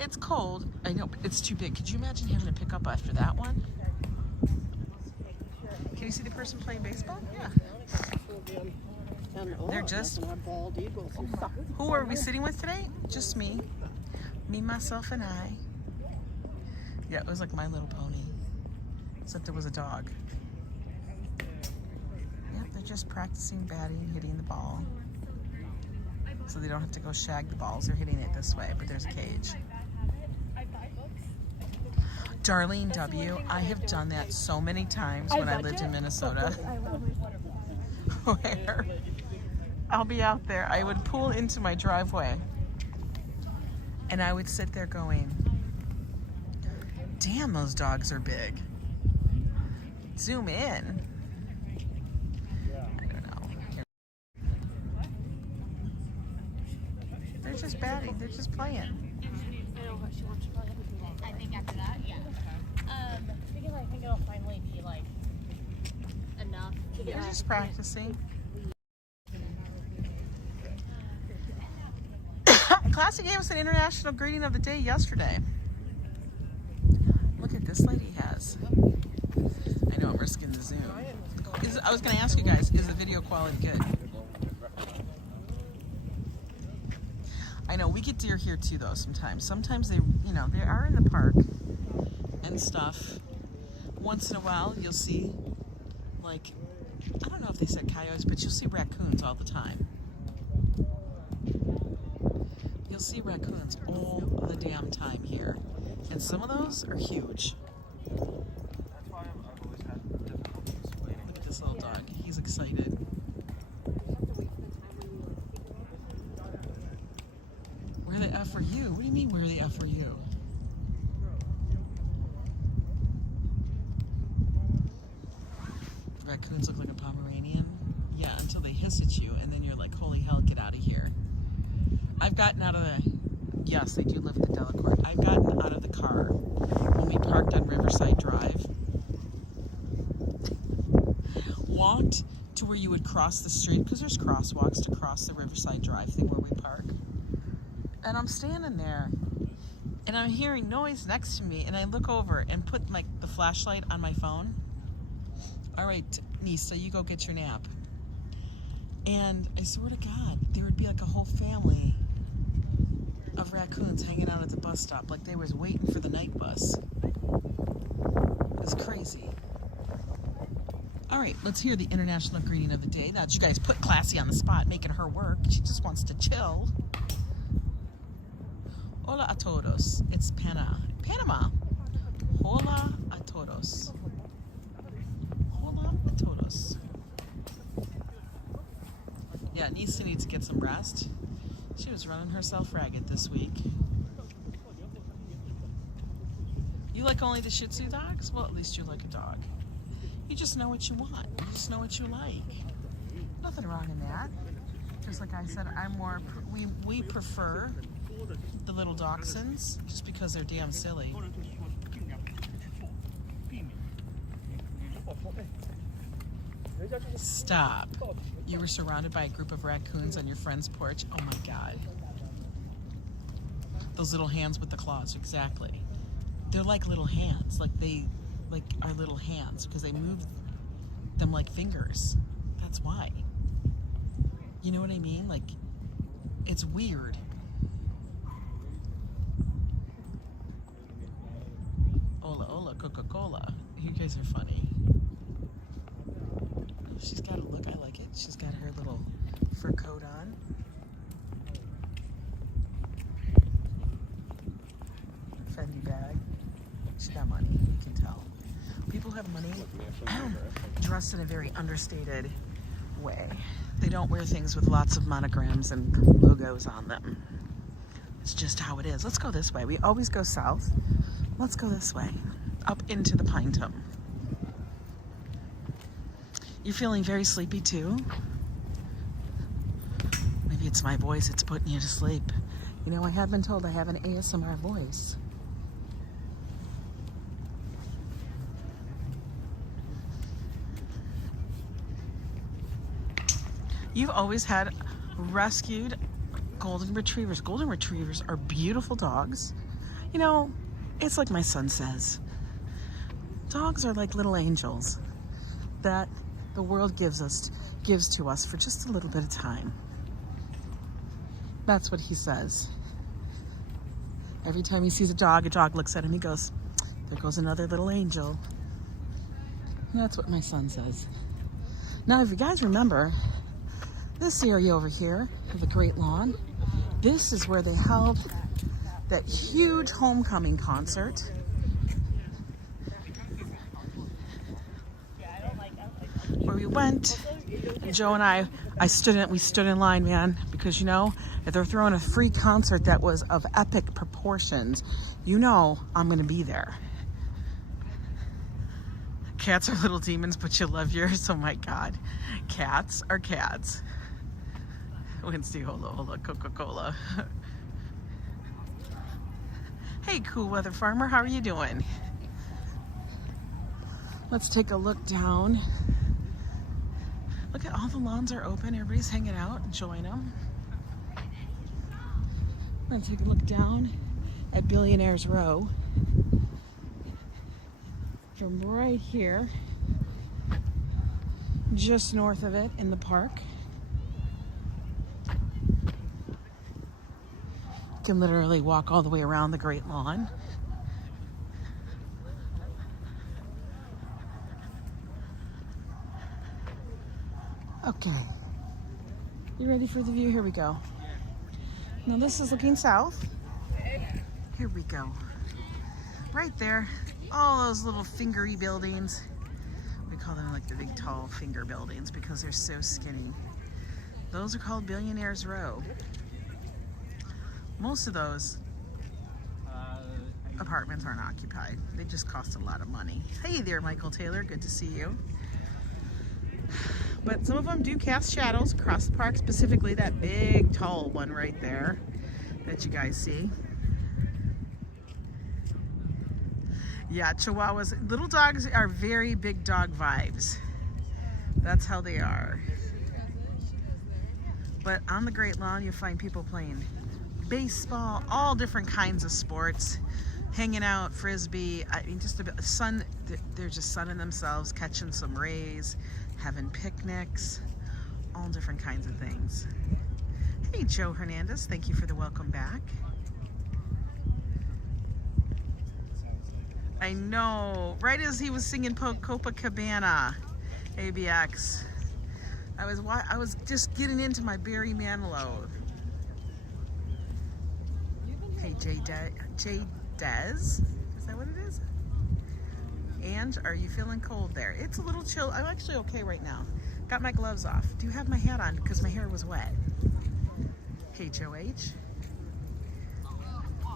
It's cold. I know, but it's too big. Could you imagine having to pick up after that one? Can you see the person playing baseball? Yeah. They're just... Who are we sitting with today? Just me. Me, myself, and I. Yeah, it was like My Little Pony. Except there was a dog. Yeah, they're just practicing batting, hitting the ball. So they don't have to go shag the balls. They're hitting it this way, but there's a cage. Darlene W., I have done that so many times when I lived in Minnesota. Where I'll be out there. I would pull into my driveway and I would sit there going, damn, those dogs are big. Zoom in. I don't know. They're just batting. They're just playing. I think after that, yeah. Because I think it'll finally be like enough to They're just practicing. Classy gave us an international greeting of the day yesterday. Look at this lady has. I know I'm risking the zoom. I was going to ask you guys, is the video quality good? I know we get deer here too, though. Sometimes they, you know, they are in the park and stuff. Once in a while, you'll see, like, I don't know if they said coyotes, but you'll see raccoons all the time. You'll see raccoons all the damn time here, and some of those are huge. That's why I've always had difficulty explaining. Look at this little dog. He's excited. Where the F are you? What do you mean, where the F are you? Raccoons look like a Pomeranian. Yeah, until they hiss at you, and then you're like, holy hell, get out of here. I've gotten out of the... Yes, they do live in the Delacorte. I've gotten out of the car when we parked on Riverside Drive. Walked to where you would cross the street, because there's crosswalks to cross the Riverside Drive thing where we park. And I'm standing there, and I'm hearing noise next to me, and I look over and put like the flashlight on my phone. All right, niece, so you go get your nap. And I swear to God, there would be like a whole family of raccoons hanging out at the bus stop, like they was waiting for the night bus. It's crazy. All right, let's hear the international greeting of the day. Now that you guys put Classy on the spot, making her work. She just wants to chill. Hola a todos. It's Panama. Hola a todos. Hola a todos. Yeah, Nisa needs to get some rest. She was running herself ragged this week. You like only the Shih Tzu dogs? Well, at least you like a dog. You just know what you want. You just know what you like. Nothing wrong in that. Just like I said, we prefer the little dachshunds just because they're damn silly. Stop. You were surrounded by a group of raccoons on your friend's porch. Oh my God. Those little hands with the claws, exactly. They're like little hands, like our little hands, because they move them like fingers. That's why. You know what I mean? Like, it's weird. Hola, Coca-Cola. You guys are funny. She's got a look, I like it. She's got her little fur coat on. Fendi bag. She got money, you can tell. People have money dressed in a very understated way. They don't wear things with lots of monograms and logos on them. It's just how it is. Let's go this way. We always go south. Let's go this way, up into the Pine Tum. You're feeling very sleepy too? Maybe it's my voice, it's putting you to sleep. You know, I have been told I have an ASMR voice. You've always had rescued golden retrievers. Golden retrievers are beautiful dogs. You know, it's like my son says, dogs are like little angels that the world gives to us for just a little bit of time. That's what he says. Every time he sees a dog looks at him, he goes, there goes another little angel. And that's what my son says. Now, if you guys remember, this area over here, the Great Lawn, this is where they held that huge homecoming concert. Where we went, Joe and we stood in line, man, because you know, if they're throwing a free concert that was of epic proportions, you know I'm gonna be there. Cats are little demons, but you love yours. Oh my God. Cats are cats. Wednesday, hola, Coca-Cola. Hey, cool weather farmer, how are you doing? Let's take a look down. Look at all the lawns are open. Everybody's hanging out, enjoying them. I'm gonna take a look down at Billionaires Row. From right here, just north of it in the park. You can literally walk all the way around the Great Lawn. Okay, you ready for the view? Here we go. Now this is looking south. Here we go. Right there, all those little fingery buildings. We call them like the big tall finger buildings because they're so skinny. Those are called Billionaires Row. Most of those apartments aren't occupied. They just cost a lot of money. Hey there, Michael Taylor, good to see you. But some of them do cast shadows across the park, specifically that big tall one right there that you guys see. Yeah, Chihuahuas, little dogs are very big dog vibes. That's how they are. But on the Great Lawn, you'll find people playing baseball, all different kinds of sports, hanging out, frisbee. I mean, just a bit sun. They're just sunning themselves, catching some rays, having picnics, all different kinds of things. Hey, Joe Hernandez, thank you for the welcome back. I know, right as he was singing Copacabana, ABX, I was just getting into my Barry Manilow. Hey, Jay Dez, is that what it is? And are you feeling cold there? It's a little chill. I'm actually okay right now. Got my gloves off. Do have my hat on because my hair was wet. Hey, Joe H.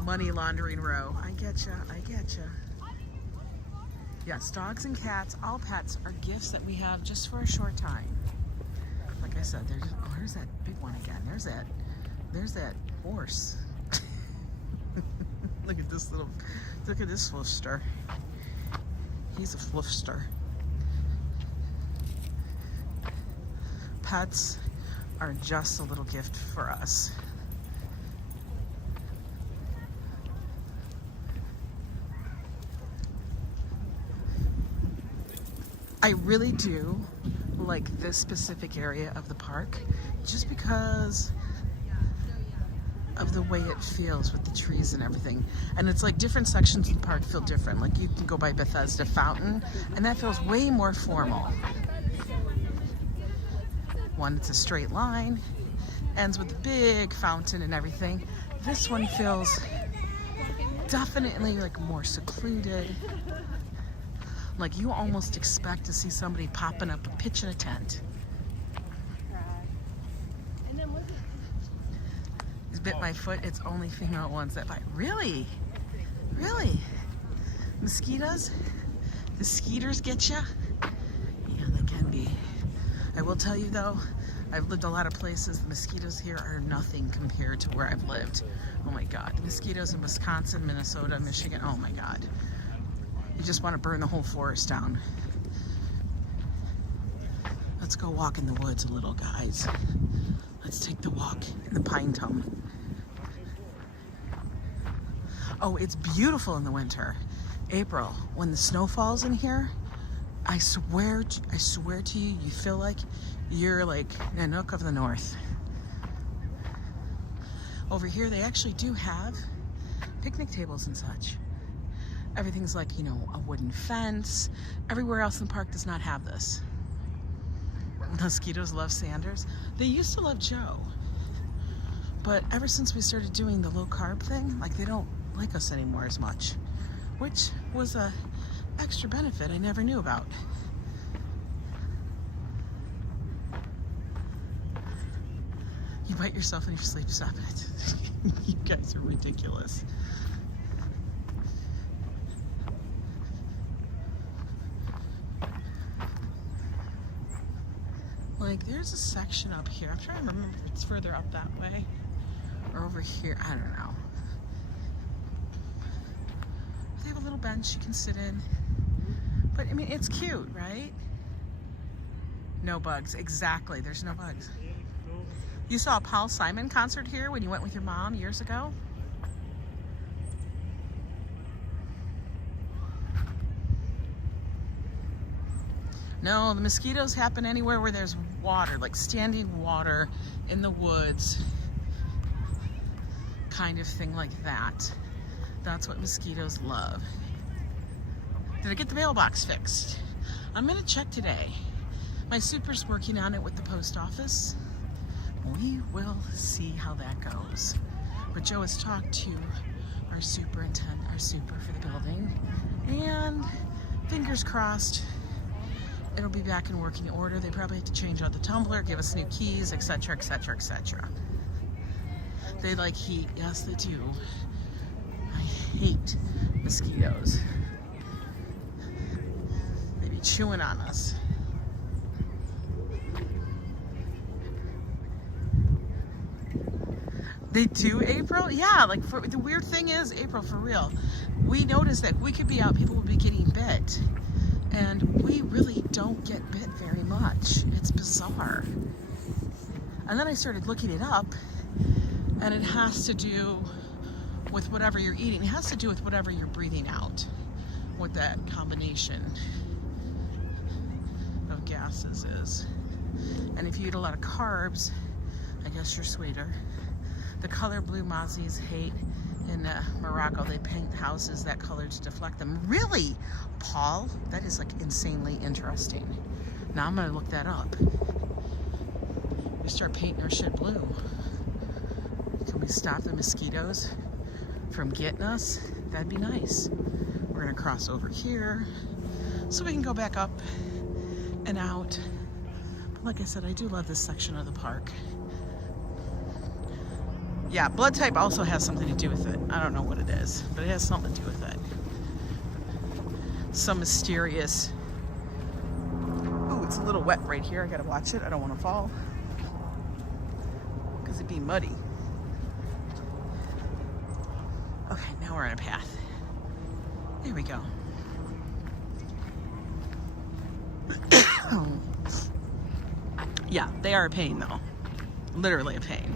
Money laundering row. I getcha, I getcha. Yes, dogs and cats, all pets are gifts that we have just for a short time. Like I said, there's that big one again. There's that horse. Look at this floofster. He's a floofster. Pets are just a little gift for us. I really do like this specific area of the park just because of the way it feels with the trees and everything. And it's like different sections of the park feel different. Like you can go by Bethesda Fountain and that feels way more formal. One, it's a straight line, ends with a big fountain and everything. This one feels definitely like more secluded, Like you almost expect to see somebody popping up, pitching a tent. And then look at He's bit my foot. It's only female ones that bite. Really? Really? Mosquitoes? The skeeters get you? Yeah, they can be. I will tell you though, I've lived a lot of places. The mosquitoes here are nothing compared to where I've lived. Oh my God. The mosquitoes in Wisconsin, Minnesota, Michigan. Oh my God. You just want to burn the whole forest down. Let's go walk in the woods a little, guys. Let's take the walk in the pine tum. Oh, it's beautiful in the winter. April, when the snow falls in here, I swear to you, you feel like you're like Nanook of the North. Over here, they actually do have picnic tables and such. Everything's like, you know, a wooden fence. Everywhere else in the park does not have this. Mosquitoes love Sanders. They used to love Joe. But ever since we started doing the low carb thing, like they don't like us anymore as much, which was a extra benefit I never knew about. You bite yourself in your sleep, stop it. You guys are ridiculous. Like there's a section up here. I'm trying to remember if it's further up that way or over here. I don't know. They have a little bench you can sit in. But I mean, it's cute, right? No bugs. Exactly. There's no bugs. You saw a Paul Simon concert here when you went with your mom years ago? No, the mosquitoes happen anywhere where there's water, like standing water in the woods, kind of thing like that. That's what mosquitoes love. Did I get the mailbox fixed? I'm gonna check today. My super's working on it with the post office. We will see how that goes. But Joe has talked to our superintendent, our super for the building, and fingers crossed, it'll be back in working order. They probably have to change out the tumbler, give us new keys, etc., etc., etc. They like heat. Yes, they do. I hate mosquitoes. They be chewing on us. They do, April? Yeah, like the weird thing is, April, for real, we noticed that we could be out, people would be getting bit. And we really don't get bit very much. It's bizarre. And then I started looking it up, and it has to do with whatever you're eating. It has to do with whatever you're breathing out, what that combination of gases is. And if you eat a lot of carbs, I guess you're sweeter. The color blue Mozzies hate. In Morocco, they paint houses that color to deflect them. Really? Paul? That is like insanely interesting. Now I'm gonna look that up. We start painting our shit blue. Can we stop the mosquitoes from getting us? That'd be nice. We're gonna cross over here so we can go back up and out. But like I said, I do love this section of the park. Yeah, blood type also has something to do with it. I don't know what it is, but it has something to do with it. Some mysterious... Oh, it's a little wet right here. I gotta watch it. I don't want to fall, because it'd be muddy. Okay, now we're on a path. There we go. Yeah, they are a pain though. Literally a pain.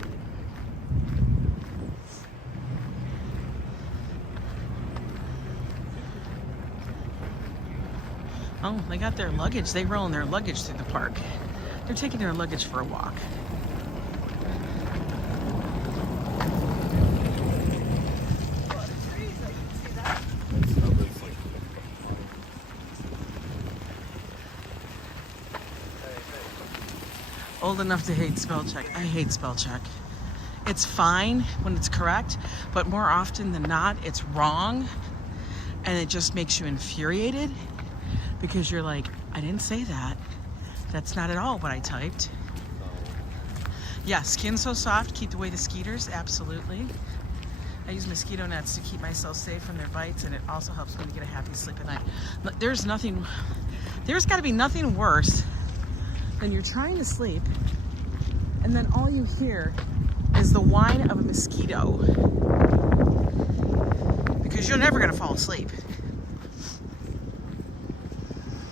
Oh, they got their luggage. They rolling their luggage through the park. They're taking their luggage for a walk. Old enough to hate spell check. I hate spell check. It's fine when it's correct, but more often than not, it's wrong, and it just makes you infuriated. because you're like, I didn't say that. That's not at all what I typed. Yeah, skin so soft, keep away the mosquitoes, absolutely. I use mosquito nets to keep myself safe from their bites, and it also helps me to get a happy sleep at night. There's got to be nothing worse than you're trying to sleep, and then all you hear is the whine of a mosquito, because you're never gonna fall asleep.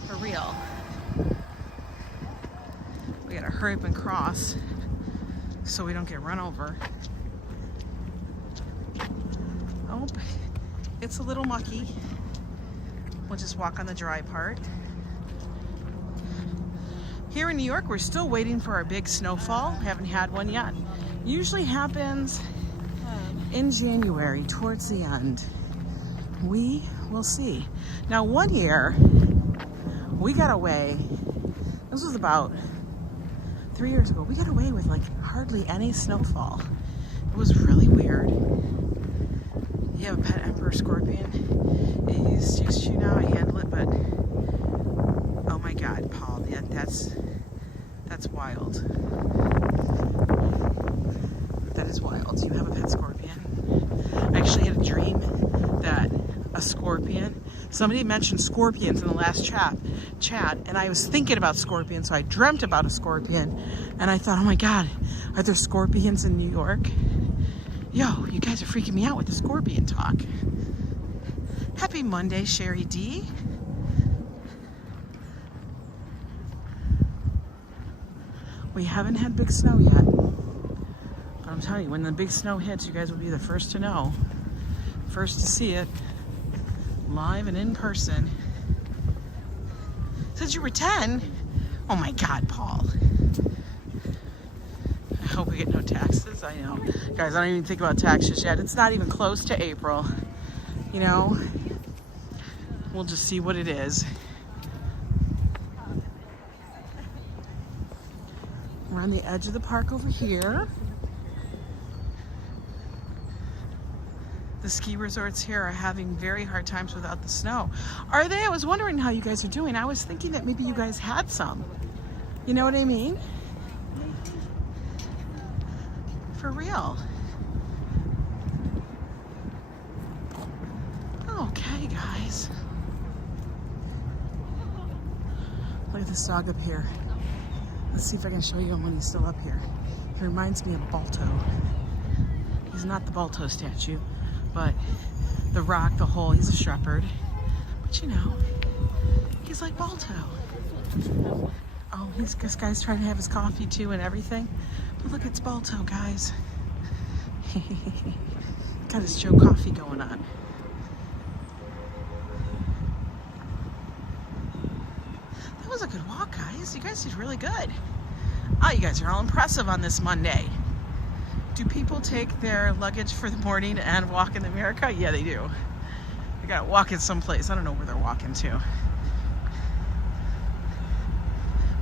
For real. We gotta hurry up and cross so we don't get run over. Oh, it's a little mucky. We'll just walk on the dry part. Here in New York, we're still waiting for our big snowfall. Haven't had one yet. Usually happens in January, towards the end. We will see. Now, one year, we got away. This was about 3 years ago. We got away with like hardly any snowfall. It was really weird. You have a pet emperor scorpion. It used to now, I handle it, but oh my God, Paul, that's wild. That is wild. You have a pet scorpion. I actually had a dream that a scorpion, somebody mentioned scorpions in the last chat, and I was thinking about scorpions, so I dreamt about a scorpion, and I thought, oh my God, are there scorpions in New York? Yo, you guys are freaking me out with the scorpion talk. Happy Monday, Sherry D. We haven't had big snow yet. But I'm telling you, when the big snow hits, you guys will be the first to know. First to see it. Live and in person. Since you were 10? Oh my God, Paul. I hope we get no taxes. I know. Guys, I don't even think about taxes yet. It's not even close to April. You know? We'll just see what it is. We're on the edge of the park over here. The ski resorts here are having very hard times without the snow. Are they? I was wondering how you guys are doing. I was thinking that maybe you guys had some. You know what I mean? For real. Okay, guys. Look at this dog up here. Let's see if I can show you him when he's still up here. He reminds me of Balto. He's not the Balto statue, but the rock, the hole, he's a shepherd. But you know, he's like Balto. Oh, this guy's trying to have his coffee too and everything. But look, it's Balto, guys. Got his Joe coffee going on. That was a good walk, guys. You guys did really good. Oh, you guys are all impressive on this Monday. Do people take their luggage for the morning and walk in America? Yeah, they do. They gotta walk in someplace. I don't know where they're walking to.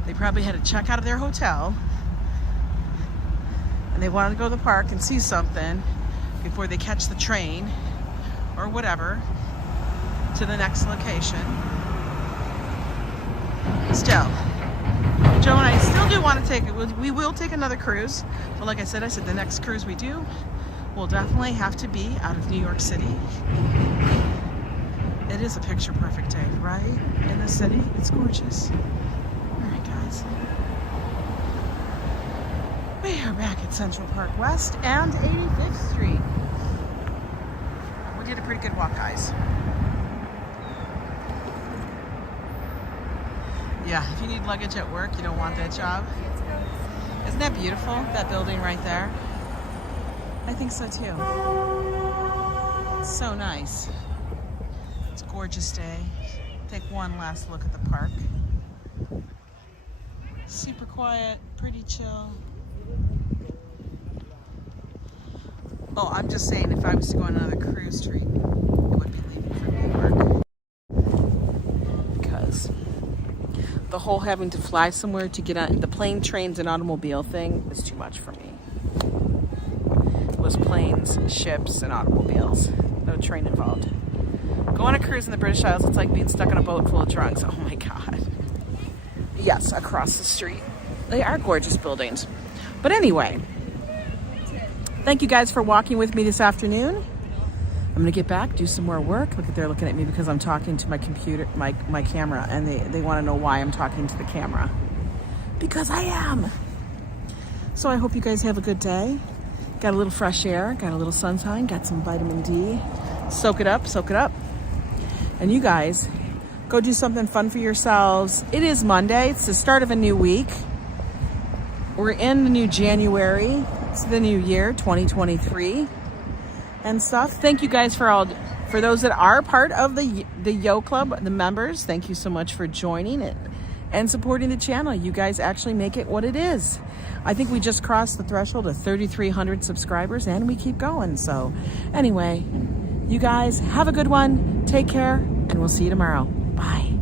They probably had to check out of their hotel and they wanted to go to the park and see something before they catch the train or whatever to the next location. Still, Joe and I still do want to take it. We will take another cruise, but like I said, the next cruise we do will definitely have to be out of New York City. It is a picture perfect day, right? In the city, it's gorgeous. All right, guys. We are back at Central Park West and 85th Street. We did a pretty good walk, guys. Yeah, if you need luggage at work, you don't want that job. Isn't that beautiful, that building right there? I think so too. It's so nice. It's a gorgeous day. Take one last look at the park. Super quiet, pretty chill. Oh, I'm just saying, if I was to go on another cruise trip, I would be leaving for New York. Because the whole having to fly somewhere to get on the plane, trains, and automobile thing is too much for me. It was planes, ships, and automobiles. No train involved. Go on a cruise in the British Isles. It's like being stuck on a boat full of drunks. Oh my God. Yes, across the street. They are gorgeous buildings. But anyway, thank you guys for walking with me this afternoon. I'm gonna get back, do some more work. Look, they're looking at me because I'm talking to my computer, my camera, and they wanna know why I'm talking to the camera. Because I am. So I hope you guys have a good day. Got a little fresh air, got a little sunshine, got some vitamin D. Soak it up, soak it up. And you guys, go do something fun for yourselves. It is Monday, it's the start of a new week. We're in the new January. It's the new year, 2023 and stuff. Thank you guys for those that are part of the Yo Club, the members. Thank you so much for joining it and supporting the channel. You guys actually make it what it is. I think we just crossed the threshold of 3,300 subscribers and we keep going. So anyway, you guys have a good one. Take care and we'll see you tomorrow. Bye.